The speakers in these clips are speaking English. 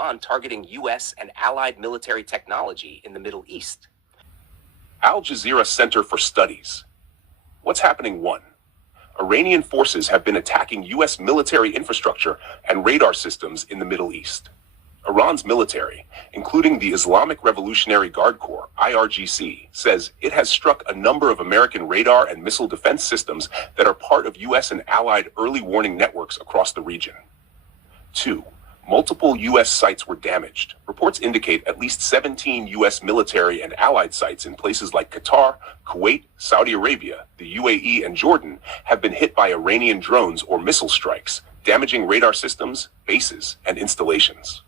Iran targeting U.S. and allied military technology in the Middle East? Al Jazeera Center for Studies. What's happening? 1. Iranian forces have been attacking U.S. military infrastructure and radar systems in the Middle East. Iran's military, including the Islamic Revolutionary Guard Corps, IRGC, says it has struck a number of American radar and missile defense systems that are part of U.S. and allied early warning networks across the region. 2. Multiple U.S. sites were damaged. Reports indicate at least 17 U.S. military and allied sites in places like Qatar, Kuwait, Saudi Arabia, the UAE, and Jordan have been hit by Iranian drones or missile strikes, damaging radar systems, bases, and installations.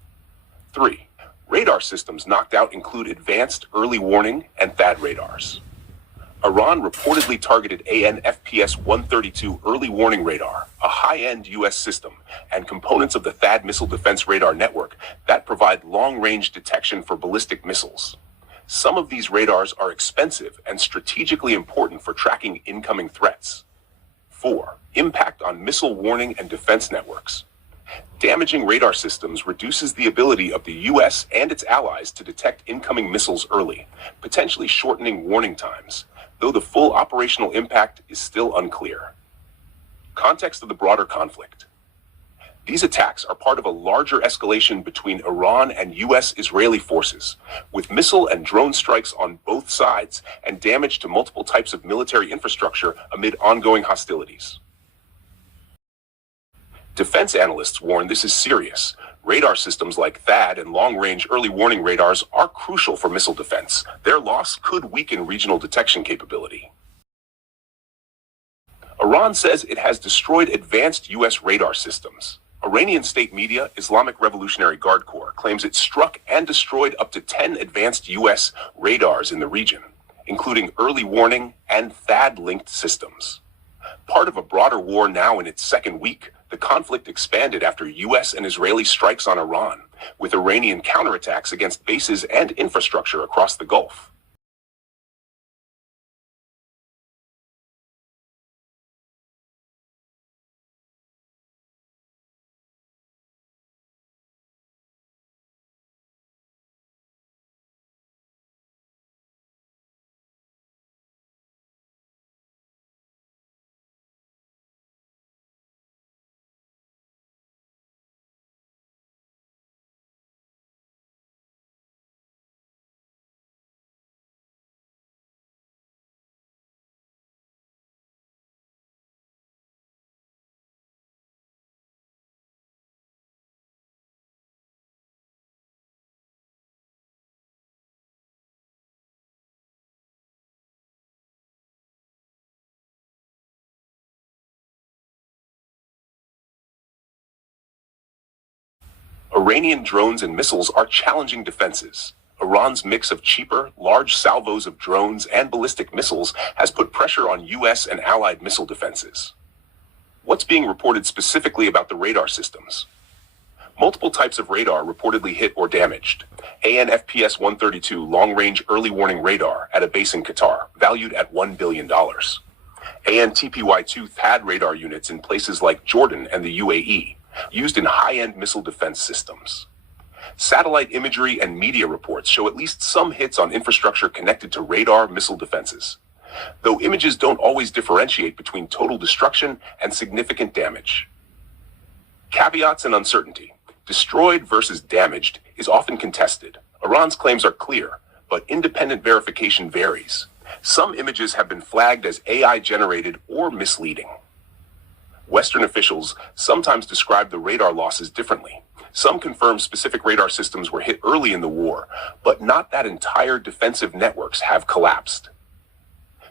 3. Radar systems knocked out include advanced early warning and THAAD radars. Iran reportedly targeted AN/FPS-132 early warning radar, a high-end U.S. system, and components of the THAAD missile defense radar network that provide long-range detection for ballistic missiles. Some of these radars are expensive and strategically important for tracking incoming threats. 4. Impact on missile warning and defense networks. Damaging radar systems reduces the ability of the U.S. and its allies to detect incoming missiles early, potentially shortening warning times, though the full operational impact is still unclear. Context of the broader conflict. These attacks are part of a larger escalation between Iran and U.S.-Israeli forces, with missile and drone strikes on both sides and damage to multiple types of military infrastructure amid ongoing hostilities. Defense analysts warn this is serious. Radar systems like THAAD and long-range early warning radars are crucial for missile defense. Their loss could weaken regional detection capability. Iran says it has destroyed advanced U.S. radar systems. Iranian state media, Islamic Revolutionary Guard Corps, claims it struck and destroyed up to 10 advanced U.S. radars in the region, including early warning and THAAD-linked systems. Part of a broader war now in its second week, the conflict expanded after U.S. and Israeli strikes on Iran, with Iranian counterattacks against bases and infrastructure across the Gulf. Iranian drones and missiles are challenging defenses. Iran's mix of cheaper, large salvos of drones and ballistic missiles has put pressure on U.S. and allied missile defenses. What's being reported specifically about the radar systems? Multiple types of radar reportedly hit or damaged. AN/FPS-132 long-range early warning radar at a base in Qatar, valued at $1 billion. AN/TPY-2 THAAD radar units in places like Jordan and the UAE, used in high-end missile defense systems. Satellite imagery and media reports show at least some hits on infrastructure connected to radar missile defenses, though images don't always differentiate between total destruction and significant damage. Caveats and uncertainty. Destroyed versus damaged is often contested. Iran's claims are clear, but independent verification varies. Some images have been flagged as AI-generated or misleading. Western officials sometimes describe the radar losses differently. Some confirm specific radar systems were hit early in the war, but not that entire defensive networks have collapsed.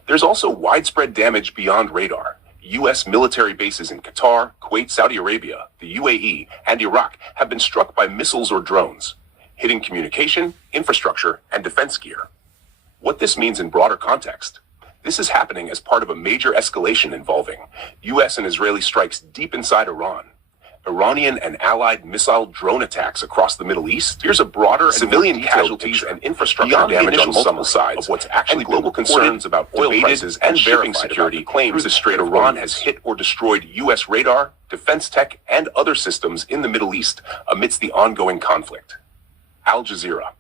There's also widespread damage beyond radar. U.S. military bases in Qatar, Kuwait, Saudi Arabia, the UAE, and Iraq have been struck by missiles or drones, hitting communication, infrastructure, and defense gear. What this means in broader context. This is happening as part of a major escalation involving U.S. and Israeli strikes deep inside Iran. Iranian and allied missile drone attacks across the Middle East. Here's a broader civilian casualties and infrastructure damage on multiple sides of what's actually global concerns about oil prices and shipping security claims through the Strait of Iran has hit or destroyed U.S. radar, defense tech, and other systems in the Middle East amidst the ongoing conflict. Al Jazeera.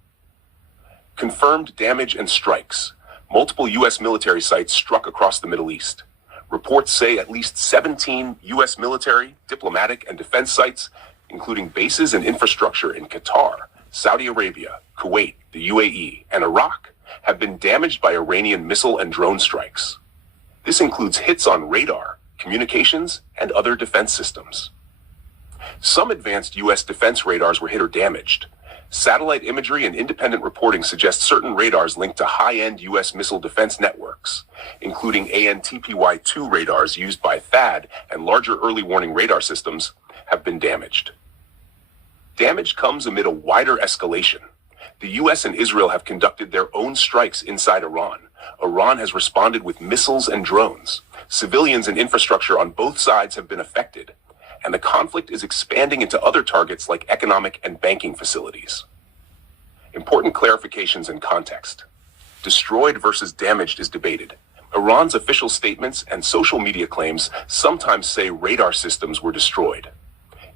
Confirmed damage and strikes. Multiple U.S. military sites struck across the Middle East. Reports say at least 17 U.S. military, diplomatic, and defense sites, including bases and infrastructure in Qatar, Saudi Arabia, Kuwait, the UAE, and Iraq, have been damaged by Iranian missile and drone strikes. This includes hits on radar, communications, and other defense systems. Some advanced U.S. defense radars were hit or damaged. Satellite imagery and independent reporting suggest certain radars linked to high-end U.S. missile defense networks, including ANTPY-2 radars used by THAAD and larger early warning radar systems, have been damaged. Damage comes amid a wider escalation. The U.S. and Israel have conducted their own strikes inside Iran. Iran has responded with missiles and drones. Civilians and infrastructure on both sides have been affected, and the conflict is expanding into other targets like economic and banking facilities. Important clarifications and context. Destroyed versus damaged is debated. Iran's official statements and social media claims sometimes say radar systems were destroyed.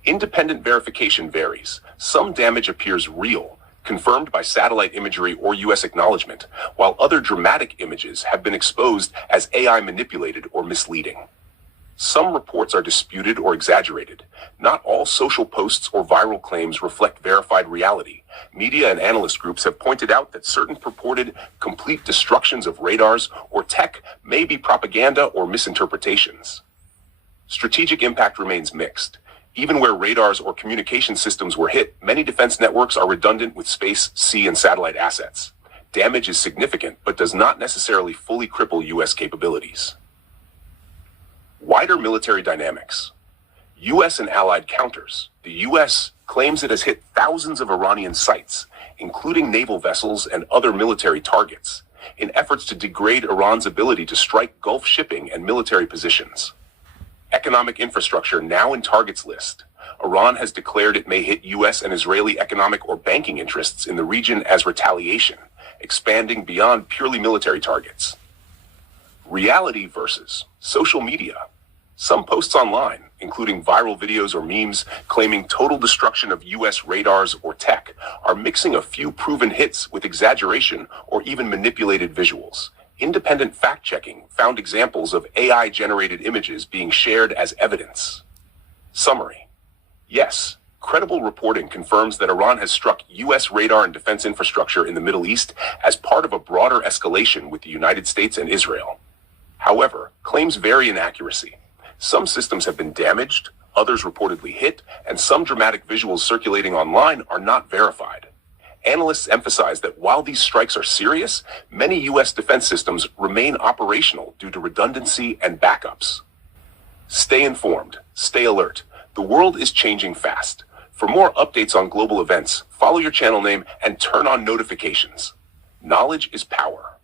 Independent verification varies. Some damage appears real, confirmed by satellite imagery or U.S. acknowledgement, while other dramatic images have been exposed as AI manipulated or misleading. Some reports are disputed or exaggerated. Not all social posts or viral claims reflect verified reality. Media and analyst groups have pointed out that certain purported complete destructions of radars or tech may be propaganda or misinterpretations. Strategic impact remains mixed. Even where radars or communication systems were hit, many defense networks are redundant with space, sea, and satellite assets. Damage is significant, but does not necessarily fully cripple U.S. capabilities. Wider military dynamics. U.S. and allied counters. The U.S. claims it has hit thousands of Iranian sites, including naval vessels and other military targets, in efforts to degrade Iran's ability to strike Gulf shipping and military positions. Economic infrastructure now in targets list. Iran has declared it may hit U.S. and Israeli economic or banking interests in the region as retaliation, expanding beyond purely military targets. Reality versus social media. Some posts online, including viral videos or memes claiming total destruction of U.S. radars or tech, are mixing a few proven hits with exaggeration or even manipulated visuals. Independent fact-checking found examples of AI-generated images being shared as evidence. Summary. Yes, credible reporting confirms that Iran has struck U.S. radar and defense infrastructure in the Middle East as part of a broader escalation with the United States and Israel. However, claims vary in accuracy. Some systems have been damaged, others reportedly hit, and some dramatic visuals circulating online are not verified. Analysts emphasize that while these strikes are serious, many U.S. defense systems remain operational due to redundancy and backups. Stay informed, stay alert. The world is changing fast. For more updates on global events, follow your channel name and turn on notifications. Knowledge is power.